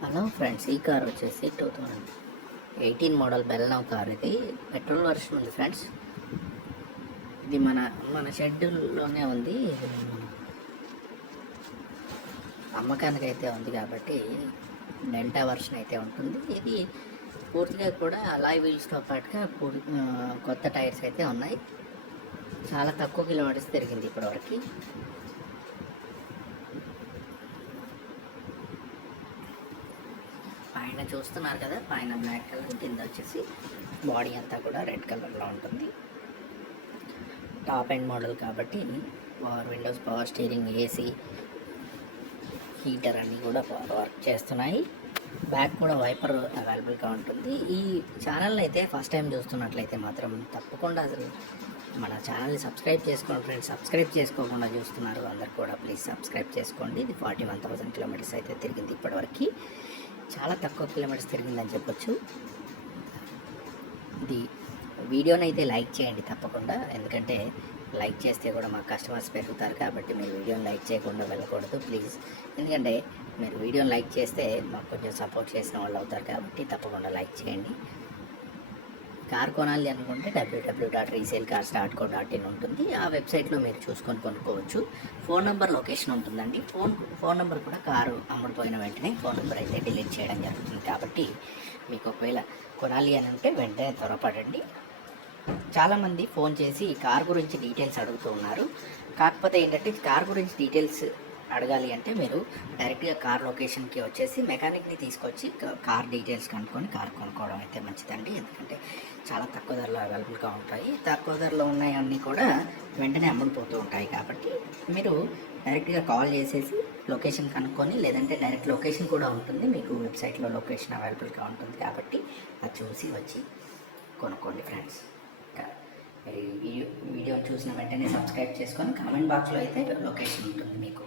Hello friends ఈ car వచ్చేసి two thousand eighteen model Baleno car ఇది. పెట్రోల్ వర్షన్ ఉంది ఫ్రెండ్స్. ఇది మన మన షెడ్యూల్లోనే ఉంది. అమ్మకానికి అయితే ఉంది కాబట్టి డెల్టా వర్షన్ అయితే ఉంటుంది. ఇది పూర్తిగా కూడా అలాయ్ వీల్స్తో పాటుగా కొత్త టైర్స్ అయితే ఉన్నాయి. చాలా తక్కువ కిలోమీటర్స్ తిరిగింది ఇప్పటివరకు. పైన చూస్తున్నారు కదా పైన బ్లాక్ కలర్ కింద వచ్చేసి బాడీ అంతా కూడా రెడ్ కలర్లో ఉంటుంది. టాప్ అండ్ మోడల్ కాబట్టి power windows power steering AC heater అన్నీ కూడా వర్క్ చేస్తున్నాయి. బ్యాక్ కూడా వైపర్ అవైలబుల్గా ఉంటుంది. ఈ ఛానల్ని అయితే ఫస్ట్ టైం చూస్తున్నట్లయితే మాత్రం తప్పకుండా అసలు మన ఛానల్ని సబ్స్క్రైబ్ చేసుకోండి ఫ్రెండ్స్ సబ్స్క్రైబ్ చేసుకోకుండా చూస్తున్నారు అందరు కూడా ప్లీజ్ సబ్స్క్రైబ్ చేసుకోండి. ఇది ఫార్టీ వన్ థౌసండ్ కిలోమీటర్స్ అయితే తిరిగింది ఇప్పటివరకు. చాలా తక్కువ కిలోమీటర్స్ తిరిగిందని చెప్పొచ్చు. ఇది వీడియోని అయితే లైక్ చేయండి తప్పకుండా. ఎందుకంటే లైక్ చేస్తే కూడా మా కస్టమర్స్ పెరుగుతారు కాబట్టి మీరు వీడియోని లైక్ చేయకుండా వెళ్ళకూడదు ప్లీజ్ ఎందుకంటే మీరు వీడియోని లైక్ చేస్తే మాకు కొంచెం సపోర్ట్ చేసిన వాళ్ళు అవుతారు కాబట్టి తప్పకుండా లైక్ చేయండి. కార్ కొనాలి అనుకుంటే W W dot resale car start co dot in ఉంటుంది. ఆ వెబ్సైట్లో మీరు చూసుకొని కొనుక్కోవచ్చు. ఫోన్ నెంబర్ లొకేషన్ ఉంటుందండి. ఫోన్ ఫోన్ నెంబర్ కూడా కారు అమ్ముడుపోయిన వెంటనే ఫోన్ నెంబర్ అయితే డిలీట్ చేయడం జరుగుతుంది. కాబట్టి మీకు ఒకవేళ కొనాలి అని అంటే వెంటనే త్వరపడండి. చాలామంది ఫోన్ చేసి కార్ గురించి డీటెయిల్స్ అడుగుతూ ఉన్నారు. కాకపోతే ఏంటంటే కార్ గురించి డీటెయిల్స్ అడగాలి అంటే మీరు డైరెక్ట్గా కార్ లొకేషన్కి వచ్చేసి మెకానిక్ని తీసుకొచ్చి కార్ డీటెయిల్స్ కనుక్కొని కార్ కొనుక్కోవడం అయితే మంచిదండి. ఎందుకంటే చాలా తక్కువ ధరలో అవైలబుల్గా ఉంటాయి. తక్కువ ధరలో ఉన్నాయన్నీ కూడా వెంటనే అమ్ముడుపోతూ ఉంటాయి కాబట్టి మీరు డైరెక్ట్గా కాల్ చేసేసి లొకేషన్ కనుక్కొని లేదంటే డైరెక్ట్ లొకేషన్ కూడా ఉంటుంది. మీకు వెబ్సైట్లో లొకేషన్ అవైలబుల్గా ఉంటుంది కాబట్టి అది చూసి వచ్చి కొనుక్కోండి ఫ్రెండ్స్. వీడియో వీడియో చూసిన వెంటనే సబ్స్క్రైబ్ చేసుకొని కామెంట్ బాక్స్లో అయితే లొకేషన్ ఉంటుంది మీకు.